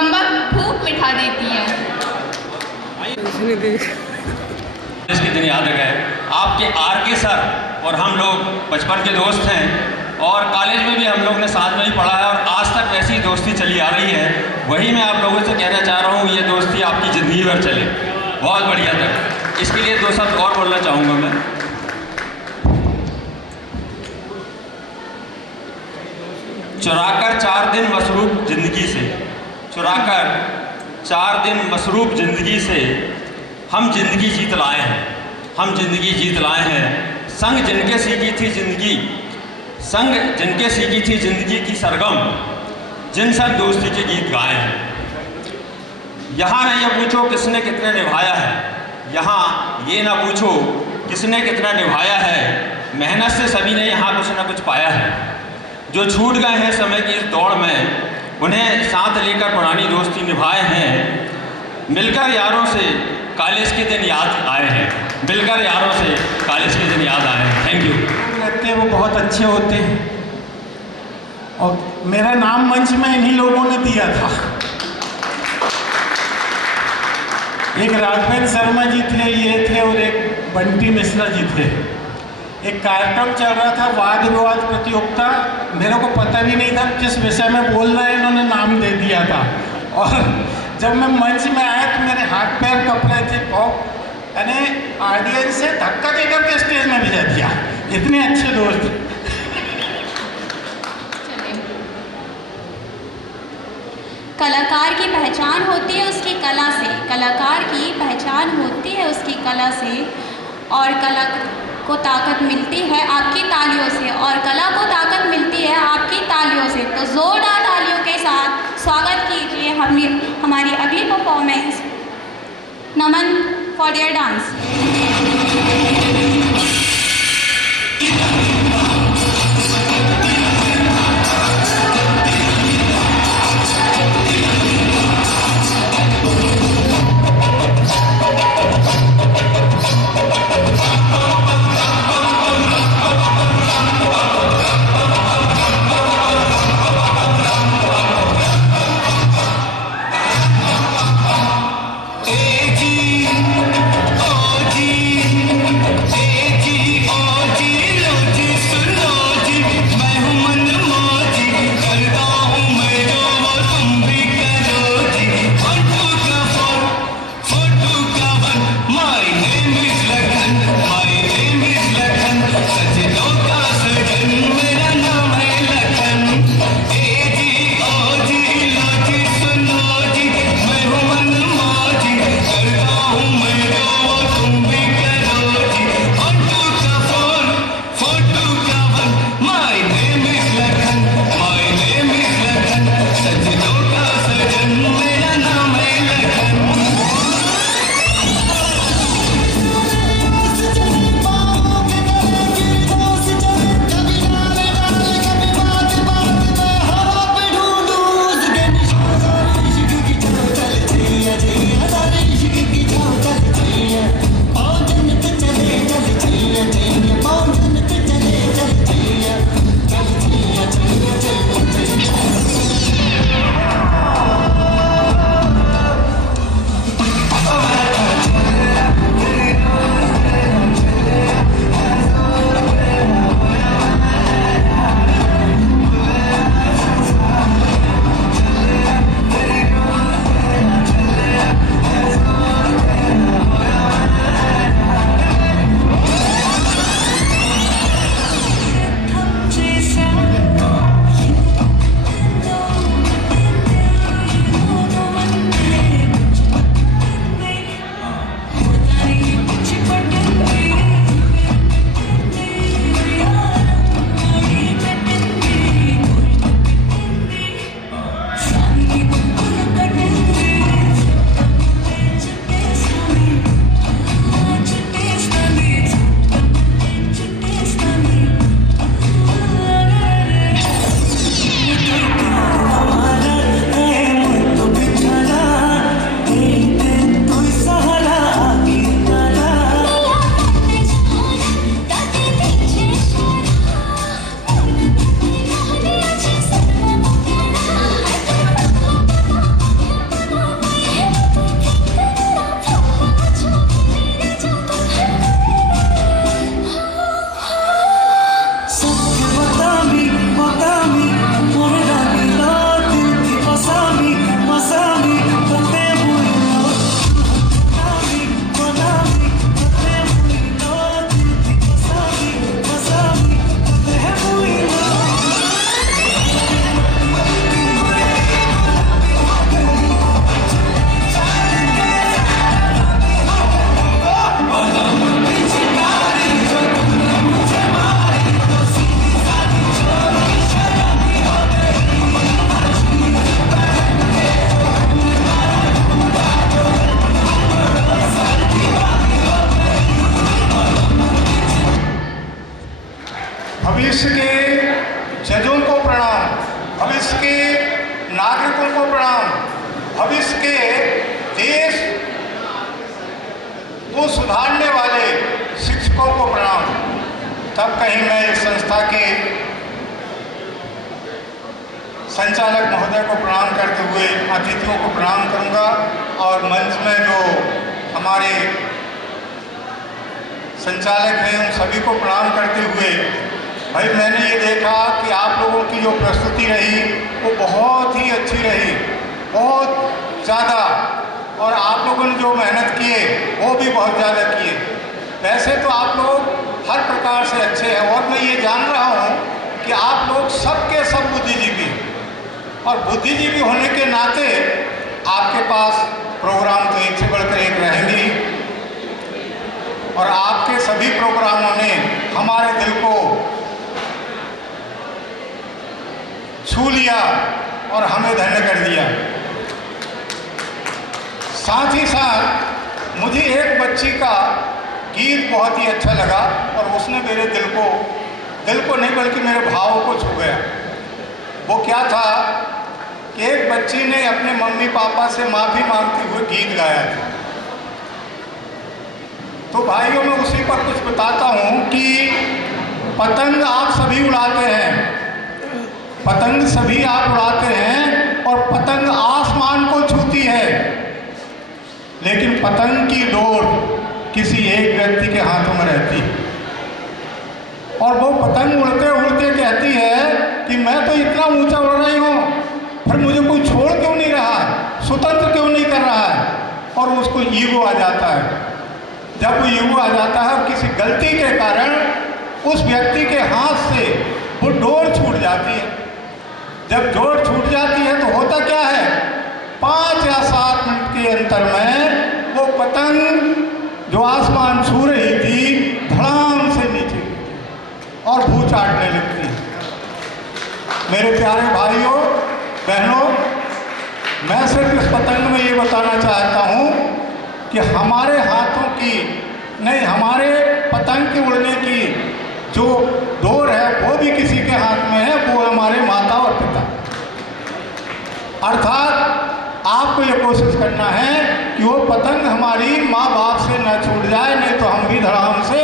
कमबख्त भूख मिटा देती है। इसके दिन याद रखे आपके RK सर और हम लोग बचपन के दोस्त हैं और कॉलेज में भी हम लोग ने साथ में ही पढ़ा है और आज तक वैसी दोस्ती चली आ रही है। वही मैं आप लोगों से कहना चाह रहा हूँ, ये दोस्ती आपकी ज़िंदगी भर चले, बहुत बढ़िया तक। इसके लिए 2 शब्द और बोलना चाहूँगा मैं। चुराकर 4 दिन मसरूफ़ ज़िंदगी से, चुराकर 4 दिन मसरूफ़ ज़िंदगी से हम ज़िंदगी जीत लाए हैं, हम ज़िंदगी जीत लाए हैं। संग जिनके सीखी थी ज़िंदगी, संग जिनके सीखी थी ज़िंदगी की सरगम, जिन सब दोस्ती के गीत गाए हैं। यहाँ न ये पूछो किसने कितने निभाया है, यहाँ ये ना पूछो किसने कितना निभाया है। मेहनत से सभी ने यहाँ कुछ ना कुछ पाया है। जो छूट गए हैं समय की इस दौड़ में, उन्हें साथ लेकर पुरानी दोस्ती निभाए हैं। मिलकर यारों से कॉलेज के दिन याद आए हैं, मिलकर यारों से कॉलेज के दिन याद आए हैं। Thank you. लगते हैं वो बहुत अच्छे होते हैं और मेरा नाम मंच में इन्हीं लोगों ने दिया था। एक राघवेंद्र शर्मा जी थे, ये थे, और एक बंटी मिश्रा जी थे। एक कार्यक्रम चल रहा था, वाद विवाद प्रतियोगिता। मेरे को पता भी नहीं था किस विषय में बोल रहे हैं, इन्होंने नाम दे दिया था। और जब मैं मंच में आया तो मेरे हाथ पैर कप रहे थे और मैंने ऑडियंस से धक्का देकर के स्टेज में भेजा दिया। इतने अच्छे दोस्त। कलाकार की पहचान होती है उसकी कला से, कलाकार की पहचान होती है उसकी कला से, और कला को ताकत मिलती है आपकी तालियों से, और कला को ताकत मिलती है आपकी तालियों से। तो जोरदार तालियों के साथ स्वागत कीजिए हमारी अगली performance, Naman for their dance. Oh नागरिकों को प्रणाम, भविष्य के देश को सुधारने वाले शिक्षकों को प्रणाम। तब कहीं मैं इस संस्था के संचालक महोदय को प्रणाम करते हुए अतिथियों को प्रणाम करूंगा और मंच में जो हमारे संचालक हैं उन सभी को प्रणाम करते हुए, भाई मैंने ये देखा कि आप लोगों की जो प्रस्तुति रही वो बहुत ही अच्छी रही, बहुत ज़्यादा, और आप लोगों ने जो मेहनत किए वो भी बहुत ज़्यादा किए। वैसे तो आप लोग हर प्रकार से अच्छे हैं और मैं ये जान रहा हूँ कि आप लोग सबके सब बुद्धिजीवी, और बुद्धिजीवी होने के नाते आपके पास प्रोग्राम तो एक से बढ़कर एक रहेंगे ही, और आपके सभी प्रोग्रामों ने हमारे दिल को छू लिया और हमें धन्य कर दिया। साथ ही साथ मुझे एक बच्ची का गीत बहुत ही अच्छा लगा और उसने मेरे दिल को नहीं बल्कि मेरे भाव को छू गया। वो क्या था कि एक बच्ची ने अपने मम्मी पापा से माफ़ी मांगते हुए गीत गाया था। तो भाइयों मैं उसी पर कुछ बताता हूँ कि पतंग आप सभी उड़ाते हैं, पतंग सभी आप उड़ाते हैं और पतंग आसमान को छूती है, लेकिन पतंग की डोर किसी एक व्यक्ति के हाथों में रहती है और वो पतंग उड़ते उड़ते कहती है कि मैं तो इतना ऊंचा उड़ रही हूँ, फिर मुझे कोई छोड़ क्यों नहीं रहा, स्वतंत्र क्यों नहीं कर रहा है, और उसको ईगो आ जाता है। जब वो ईगो आ जाता है और किसी गलती के कारण उस व्यक्ति के हाथ से वो डोर छूट जाती है। जब डोर छूट जाती है तो होता क्या है, 5 या 7 मिनट के अंतर में वो पतंग जो आसमान छू रही थी धड़ाम से नीचे और भू चाटने लगती है। मेरे प्यारे भाइयों बहनों, मैं सिर्फ इस पतंग में ये बताना चाहता हूँ कि हमारे हाथों की नहीं, हमारे पतंग के उड़ने की जो डोर है वो भी किसी के हाथ में है, वो हमारे माता और पिता। अर्थात आपको ये कोशिश करना है कि वो पतंग हमारी माँ बाप से न छूट जाए, नहीं तो हम भी धड़ाम से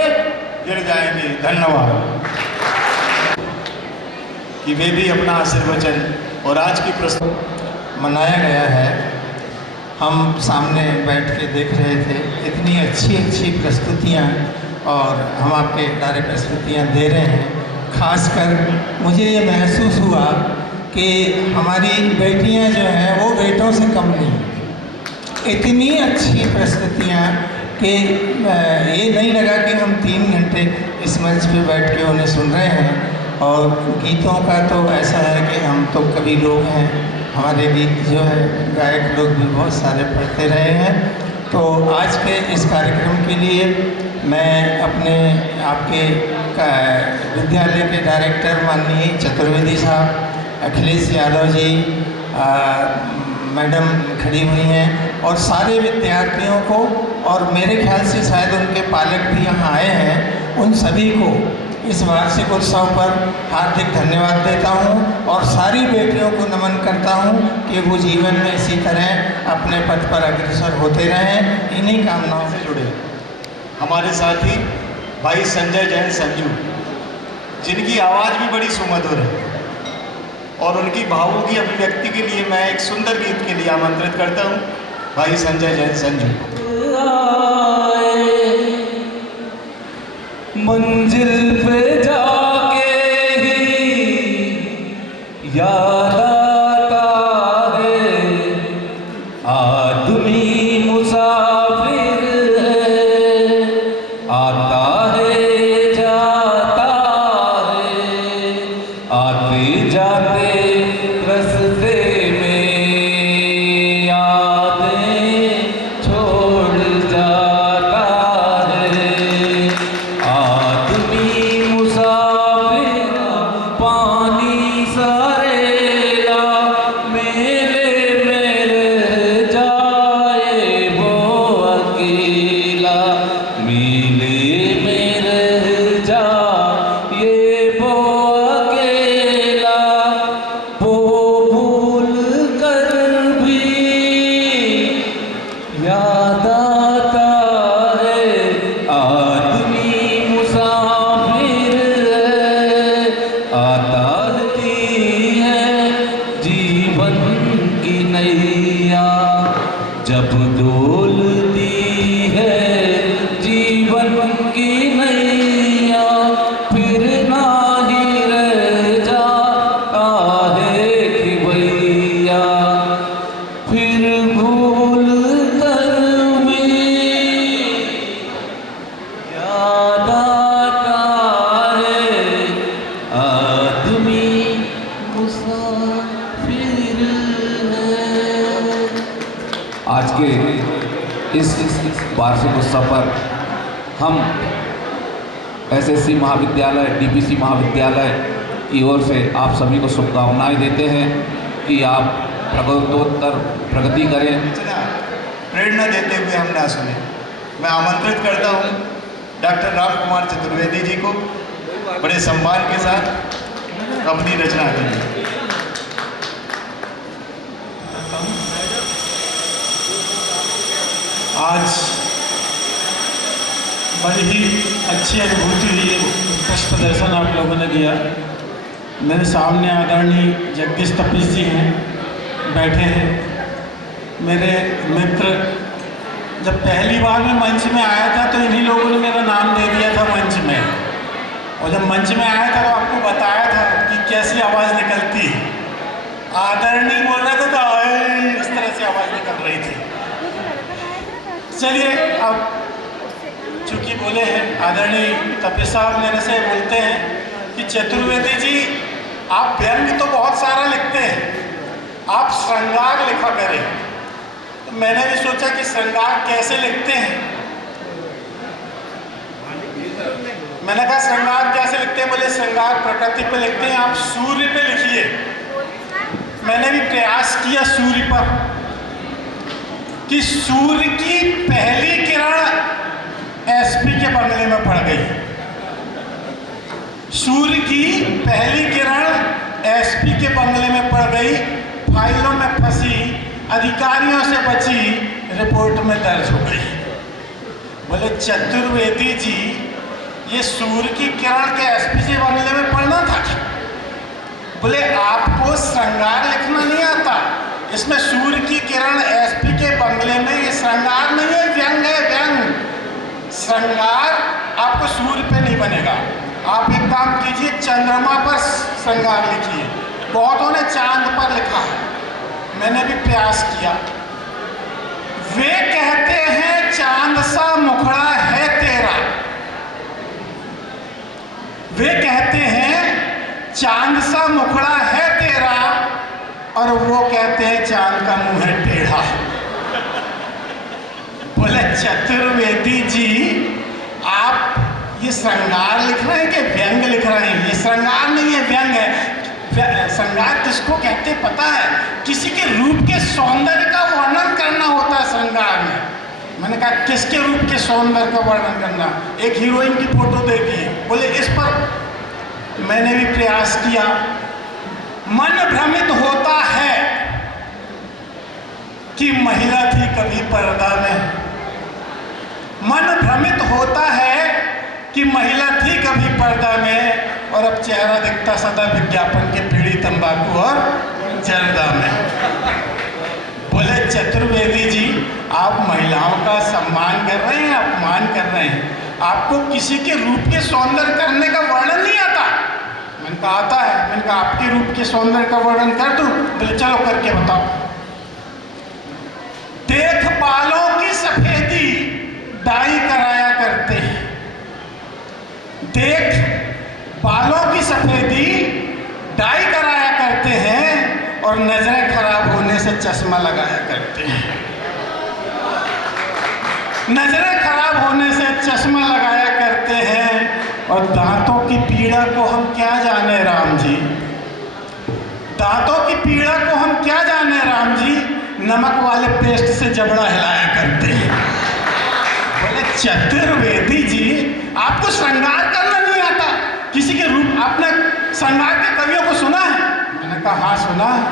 गिर जाएंगे। धन्यवाद। कि वे भी अपना आशीर्वचन और आज की प्रस्तुति मनाया गया है। हम सामने बैठ के देख रहे थे, इतनी अच्छी प्रस्तुतियाँ, और हम आपके डायरे प्रस्तुतियाँ दे रहे हैं। खासकर मुझे ये महसूस हुआ कि हमारी बेटियां जो हैं वो बेटों से कम नहीं। इतनी अच्छी प्रस्तुतियाँ कि ये नहीं लगा कि हम 3 घंटे इस मंच पे बैठ के उन्हें सुन रहे हैं। और गीतों का तो ऐसा है कि हम तो कवि लोग हैं, हमारे गीत जो है गायक लोग भी बहुत सारे पढ़ते रहे हैं। तो आज के इस कार्यक्रम के लिए मैं अपने आपके विद्यालय के डायरेक्टर माननीय चतुर्वेदी साहब, अखिलेश यादव जी, मैडम खड़ी हुई हैं, और सारे विद्यार्थियों को, और मेरे ख्याल से शायद उनके पालक भी यहाँ आए हैं, उन सभी को इस वार्षिक उत्सव पर हार्दिक धन्यवाद देता हूँ और सारी बेटियों को नमन करता हूँ कि वो जीवन में इसी तरह अपने पथ पर अग्रसर होते रहें, इन्हीं कामनाओं से जुड़े। हमारे साथी भाई संजय जैन संजू, जिनकी आवाज़ भी बड़ी सुमधुर है, और उनकी भावों की अभिव्यक्ति के लिए मैं एक सुंदर गीत के लिए आमंत्रित करता हूँ भाई संजय जैन संजू। मंजिल पे जाके ही याद आता है, आदमी मुसाफिर है, आता है जाता है, आते जाते रस्ते में यादें छोड़ जाता है। आदमी मुसाफिर पानी सरेला, मेले में रह जाए वो अकेला, मेले में रह जाए वो अकेला, वो भूल कर आतारती है जीवन की नैया, जब डोलती है जीवन की नैया, फिर ना ही रह जाता है कि भैया, फिर भूल कर भी याद आता है आदमी मुसाफिर है। आज के इस वार्षिक उत्सव पर हम एसएससी महाविद्यालय, डीपीसी महाविद्यालय की ओर से आप सभी को शुभकामनाएं देते हैं कि आप प्रगतोत्तर प्रगति करें। प्रेरणा देते हुए हम ना सुने। मैं आमंत्रित करता हूँ डॉक्टर राम कुमार चतुर्वेदी जी को बड़े सम्मान के साथ अपनी रचना के लिए। आज बड़ी ही अच्छी अनुभूति हुई, पुष्प प्रदर्शन आप लोगों ने किया। मेरे सामने आदरणीय जगदीश तपीश जी हैं, बैठे हैं। मेरे मित्र, जब पहली बार मैं मंच में आया था तो इन्हीं लोगों ने मेरा नाम दे दिया था मंच में, और जब मंच में आया था तो आपको बताया था कि कैसी आवाज़ निकलती है। आदरणीय बोल रहे थे तो इस तरह से आवाज़ निकल रही थी। चलिए, अब चूँकि बोले हैं आदरणीय तपीश साहब, मेरे से बोलते हैं कि चतुर्वेदी जी आप व्यंग तो बहुत सारा लिखते हैं, आप श्रृंगार लिखा करें। तो मैंने भी सोचा कि श्रृंगार कैसे लिखते हैं। मैंने कहा श्रृंगार कैसे लिखते हैं? बोले श्रृंगार प्रकृति पे लिखते हैं, आप सूर्य पे लिखिए। मैंने भी प्रयास किया सूर्य पर कि सूर्य की पहली किरण एसपी के बंगले में पड़ गई। सूर्य की पहली किरण एसपी के बंगले में पड़ गई, फाइलों में फंसी, अधिकारियों से बची, रिपोर्ट में दर्ज हो गई। बोले चतुर्वेदी जी, ये सूर्य की किरण के एसपी के बंगले में पड़ना था। बोले आपको श्रृंगार लिखना नहीं आता, इसमें सूर्य की किरण एसपी के बंगले में, ये श्रृंगार नहीं है, व्यंग है, व्यंग। श्रृंगार आपको सूर्य पे नहीं बनेगा। आप एक काम कीजिए, चंद्रमा पर श्रृंगार लिखिए। बहुतों ने चांद पर लिखा है, मैंने भी प्रयास किया। वे कहते हैं चांद सा मुखड़ा है तेरा, वे कहते हैं चांद सा मुखड़ा है तेरा, और वो कहते हैं चांद का मुंह है टेढ़ा। बोले चतुर्वेदी जी, आप ये श्रृंगार लिख रहे हैं कि व्यंग लिख रहे हैं? ये श्रृंगार नहीं है, व्यंग है। श्रृंगार किसको कहते पता है? किसी के रूप के सौंदर्य का वर्णन करना होता है श्रृंगार में। मैंने कहा किसके रूप के सौंदर्य का वर्णन करना? एक हीरोइन की फोटो देखिए। बोले इस पर मैंने भी प्रयास किया। मन भ्रमित होता है कि महिला थी कभी पर्दा में, मन भ्रमित होता है कि महिला थी कभी पर्दा में, और अब चेहरा दिखता सदा विज्ञापन के पीढ़ी, तंबाकू और जर्दा में। बोले चतुर्वेदी जी, आप महिलाओं का सम्मान कर रहे हैं, अपमान कर रहे हैं। आपको किसी के रूप के सौंदर्य करने का वर्णन नहीं आता। मैंने कहा आता है। मैंने कहा आपके रूप के सौंदर्य का वर्णन कर दूं? बोले चलो करके बताओ। देख बालों की सफेदी डाई कराया करते हैं, देख बालों की सफेदी डाई कराया करते हैं, और नजरें खराब होने से चश्मा लगाया करते हैं। नजरें खराब होने से चश्मा लगाया करते हैं, और दांतों की पीड़ा को हम क्या जाने राम जी, दांतों की पीड़ा को हम क्या जाने राम जी, नमक वाले पेस्ट से जबड़ा हिलाया करते हैं। बोले चतुर्वेदी जी, आपको श्रृंगार करना नहीं आता? किसी के रूप, आपने श्रृंगार के कवियों को सुना है? मैंने कहा हाँ सुना है।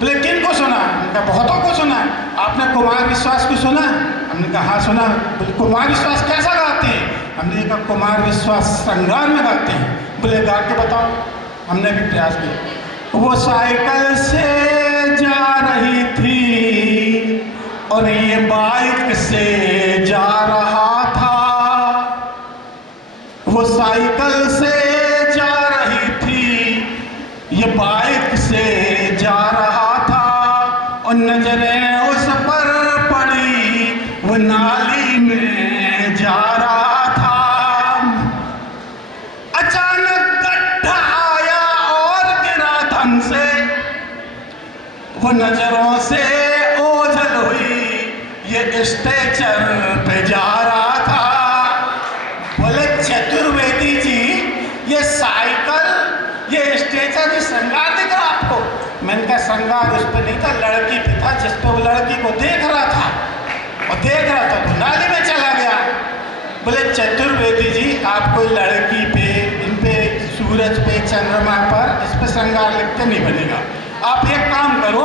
बोले किन को सुना? मैंने कहा बहुतों को सुना है। आपने कुमार विश्वास को सुना? हमने कहा हाँ सुना। बोले कुमार विश्वास कैसा गाते हैं? हमने कहा कुमार विश्वास श्रृंगार में गाते हैं। बोले गा के बताओ। हमने भी प्रयास किया। वो साइकिल से जा रही थी और ये बाइक से जा रहा था। वो साइकिल से जा रही थी, ये बाइक से जा रहा था, और नजरें उस पर पड़ी, वो नाली में जा रहा था। अचानक गड्ढा आया और गिरा धम से, वो नजरों से ओझल हुई, ये स्ट्रेचर पे जा रहा था। बोले चतुर्वेदी जी, ये साइकिल, ये स्ट्रेचर, ये श्रृंगार दिख रहा आपको? मैंने कहा श्रृंगार उस पर नहीं था, लड़की पे था, जिस पे वो लड़की को देख रहा था, और देख रहा था तो नाली में चला गया। बोले चतुर्वेदी जी, आपको लड़की पे, इन पे, सूरज पे, चंद्रमा पर, इस पे श्रृंगार लिखते नहीं बनेगा। आप एक काम करो,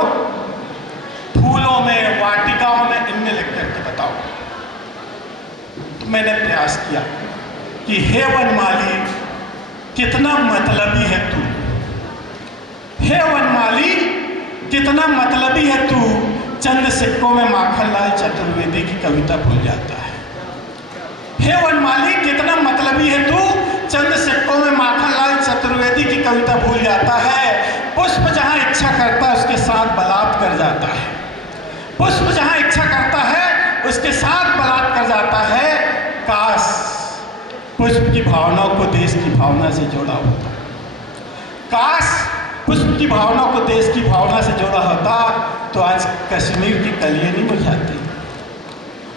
फूलों में, वाटिकाओं में, इनमें लिख करके बताओ। तो मैंने प्रयास किया कि हे वनमाली, कितना मतलबी है तू। हे वनमाली, कितना मतलबी है तू, चंद सिक्कों में माखनलाल चतुर्वेदी की कविता भूल जाता है। हे वनमाली, कितना मतलबी है तू, चंद सिक्कों में माखनलाल चतुर्वेदी की कविता भूल जाता है। पुष्प जहाँ इच्छा करता है उसके साथ बलात् कर जाता है। पुष्प जहाँ इच्छा करता है उसके साथ बलात् कर जाता है। काश पुष्प की भावनाओं को देश की भावना से जोड़ा होता। काश पुष्प की भावना को देश की भावना से जोड़ा होता तो आज कश्मीर की कलियां नहीं मुरझाती।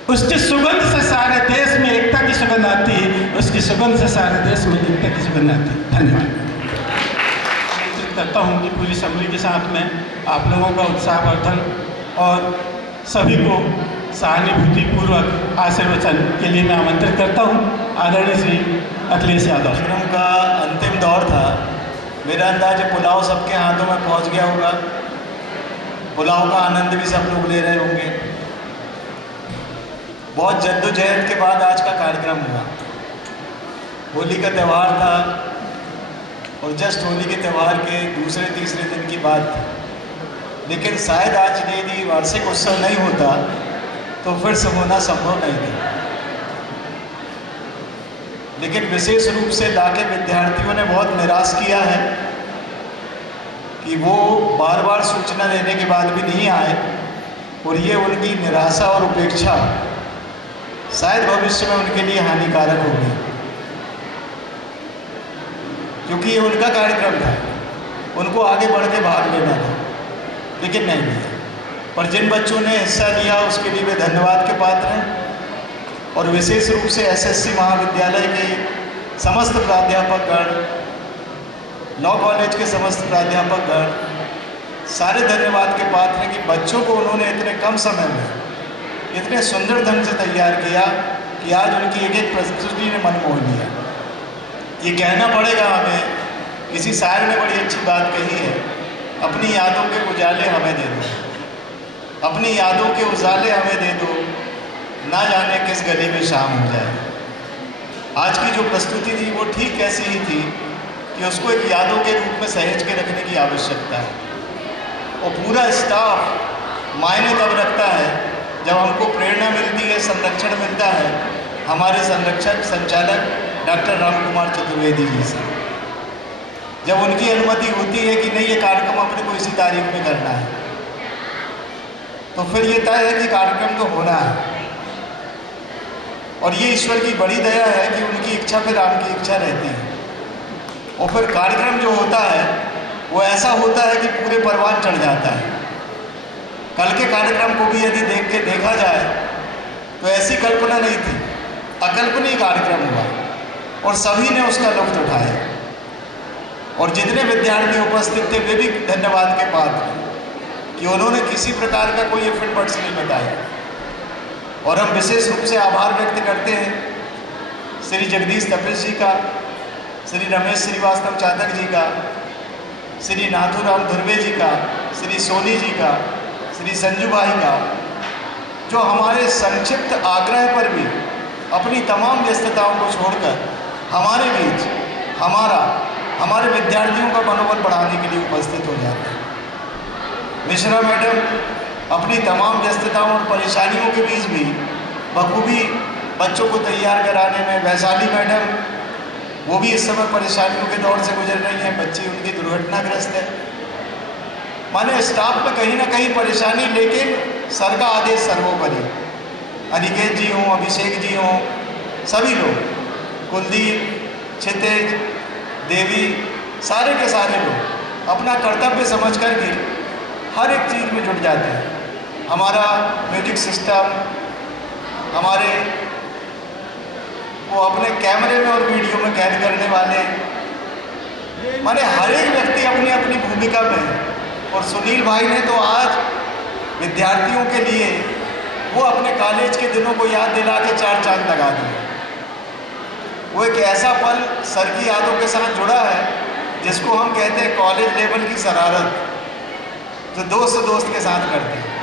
उसकी सुगंध से सारे देश में एकता की सुगंध आती है, उसकी सुगंध से सारे देश में एकता की सुगंध आती है। धन्यवाद। आमंत्रित करता हूँ कि पूरी असेंबली के साथ में आप लोगों का उत्साहवर्धन और सभी को सहानुभूतिपूर्वक आशीर्वचन के लिए मैं आमंत्रित करता हूँ। आदरणीय श्री अखिलेश यादव। कार्यक्रम का अंतिम दौर था। मेरा अंदाज है पुलाव सबके हाथों में पहुंच गया होगा। पुलाव का आनंद भी सब लोग ले रहे होंगे। बहुत जद्दोजहद के बाद आज का कार्यक्रम हुआ। होली का त्यौहार था और जस्ट होली के त्यौहार के दूसरे तीसरे दिन की बात थी, लेकिन शायद आज यदि वार्षिक उत्सव नहीं होता तो फिर से होना संभव नहीं था। लेकिन विशेष रूप से लाके विद्यार्थियों ने बहुत निराश किया है कि वो बार बार सूचना देने के बाद भी नहीं आए, और ये उनकी निराशा और उपेक्षा शायद भविष्य में उनके लिए हानिकारक होगी, क्योंकि ये उनका कार्यक्रम था, उनको आगे बढ़ के भाग लेना था, लेकिन नहीं लिया। पर जिन बच्चों ने हिस्सा लिया उसके लिए वे धन्यवाद के पात्र हैं, और विशेष रूप से एसएससी महाविद्यालय के समस्त प्राध्यापकगण, लॉ कॉलेज के समस्त प्राध्यापकगण सारे धन्यवाद के पात्र हैं कि बच्चों को उन्होंने इतने कम समय में इतने सुंदर ढंग से तैयार किया कि आज उनकी एक एक प्रस्तुति ने मन मोह लिया। ये कहना पड़ेगा हमें, किसी शायर ने बड़ी अच्छी बात कही है, अपनी यादों के उजाले हमें दे दो, अपनी यादों के उजाले हमें दे दो, ना जाने किस गली में शाम हो जाए। आज की जो प्रस्तुति थी वो ठीक ऐसी ही थी कि उसको एक यादों के रूप में सहेज के रखने की आवश्यकता है, और पूरा स्टाफ मायने तब रखता है जब हमको प्रेरणा मिलती है, संरक्षण मिलता है हमारे संरक्षक संचालक डॉक्टर राम कुमार चतुर्वेदी जी से। जब उनकी अनुमति होती है कि नहीं ये कार्यक्रम अपने को इसी तारीख में करना है, तो फिर ये तय है कि कार्यक्रम तो होना है। और ये ईश्वर की बड़ी दया है कि उनकी इच्छा फिर राम की इच्छा रहती है, और फिर कार्यक्रम जो होता है वो ऐसा होता है कि पूरे परवान चढ़ जाता है। कल के कार्यक्रम को भी यदि देखा जाए तो ऐसी कल्पना नहीं थी, अकल्पनीय कार्यक्रम हुआ और सभी ने उसका लुत्फ उठाया, और जितने विद्यार्थी उपस्थित थे वे भी धन्यवाद के पात्र कि उन्होंने किसी प्रकार का कोई एफर्ट्स नहीं बताया। और हम विशेष रूप से आभार व्यक्त करते हैं श्री जगदीश तपेश जी का, श्री रमेश श्रीवास्तव चादक जी का, श्री नाथूराम धुर्वे जी का, श्री सोनी जी का, श्री संजू भाई का, जो हमारे संक्षिप्त आग्रह पर भी अपनी तमाम व्यस्तताओं को छोड़कर हमारे बीच हमारा हमारे विद्यार्थियों का मनोबल बढ़ाने के लिए उपस्थित हो जाते हैं। मिश्रा मैडम अपनी तमाम व्यस्तताओं और परेशानियों के बीच भी बखूबी बच्चों को तैयार कराने में, वैशाली मैडम वो भी इस समय परेशानियों के दौर से गुजर रही हैं, बच्ची उनकी दुर्घटनाग्रस्त है। माने स्टाफ में कहीं ना कहीं परेशानी, लेकिन सर का आदेश सर्वोपरि। अनिकेत जी हों, अभिषेक जी हों, सभी लोग, कुलदीप, क्षितिज, देवी, सारे के सारे लोग अपना कर्तव्य समझ करके हर एक चीज़ में जुट जाते हैं। हमारा म्यूजिक सिस्टम, हमारे वो अपने कैमरे में और वीडियो में कैद करने वाले, माने हर एक व्यक्ति अपनी अपनी भूमिका में है। और सुनील भाई ने तो आज विद्यार्थियों के लिए वो अपने कॉलेज के दिनों को याद दिला के 4 चांद लगा दिए। वो एक ऐसा पल सर की यादों के साथ जुड़ा है जिसको हम कहते हैं कॉलेज लेवल की शरारत, जो दोस्त के साथ करते हैं।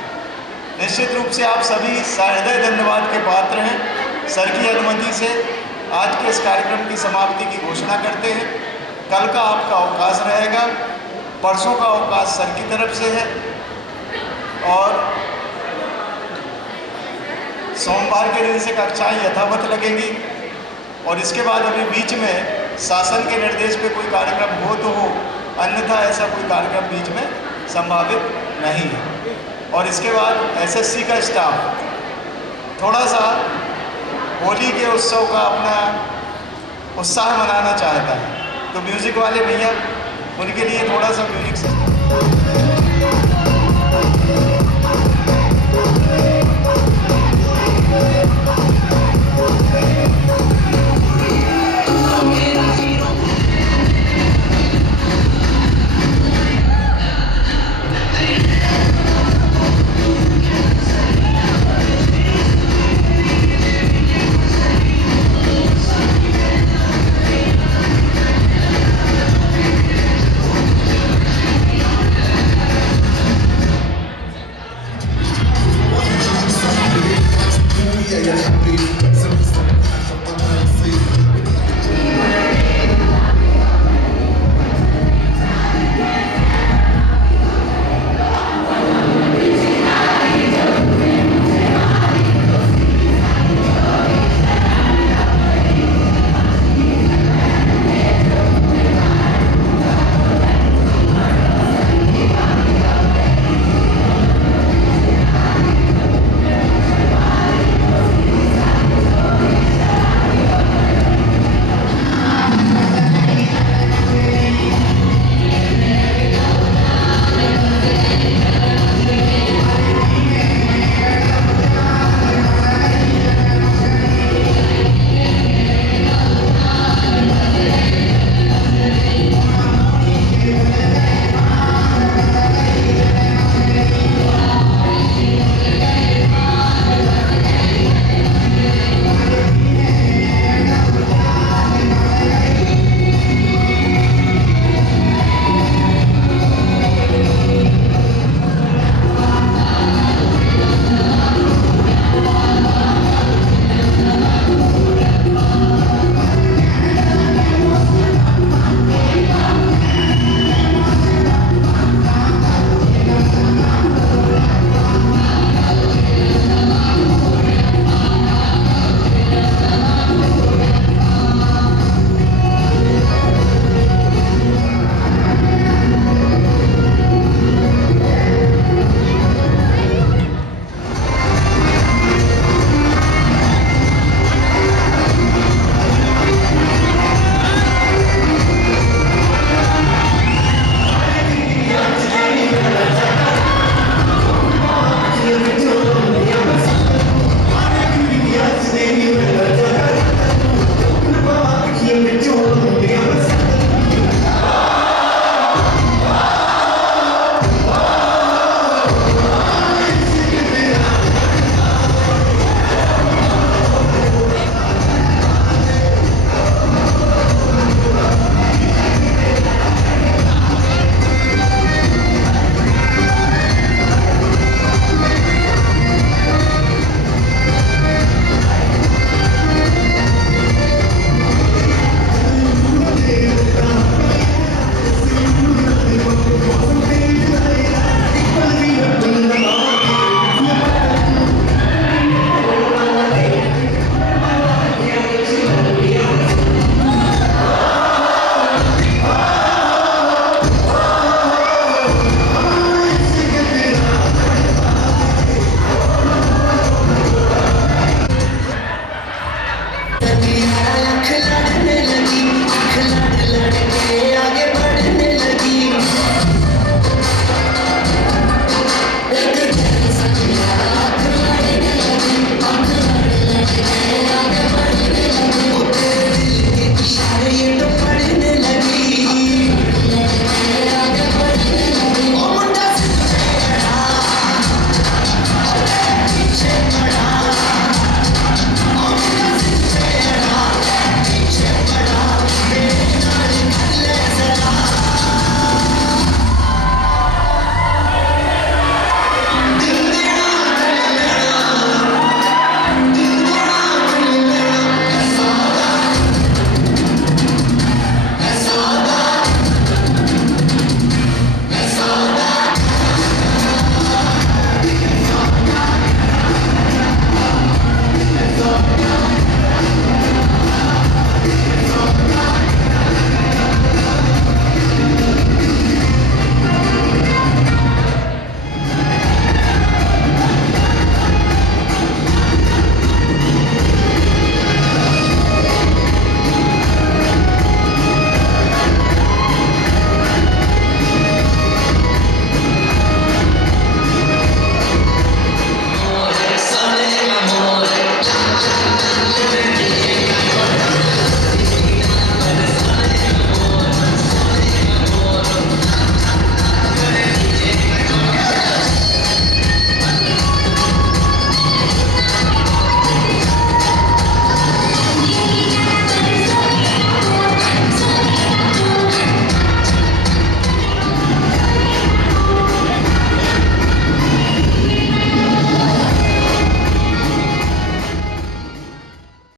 निश्चित रूप से आप सभी सहृदय धन्यवाद के पात्र हैं। सर की अनुमति से आज के इस कार्यक्रम की समाप्ति की घोषणा करते हैं। कल का आपका अवकाश रहेगा, परसों का अवकाश सर की तरफ से है, और सोमवार के दिन से कक्षाएं यथावत लगेंगी। और इसके बाद अभी बीच में शासन के निर्देश पे कोई कार्यक्रम हो तो हो, अन्यथा ऐसा कोई कार्यक्रम बीच में संभावित नहीं है। और इसके बाद एसएससी का स्टाफ थोड़ा सा होली के उत्सव का अपना उत्साह मनाना चाहता है, तो म्यूज़िक वाले भैया उनके लिए थोड़ा सा म्यूजिक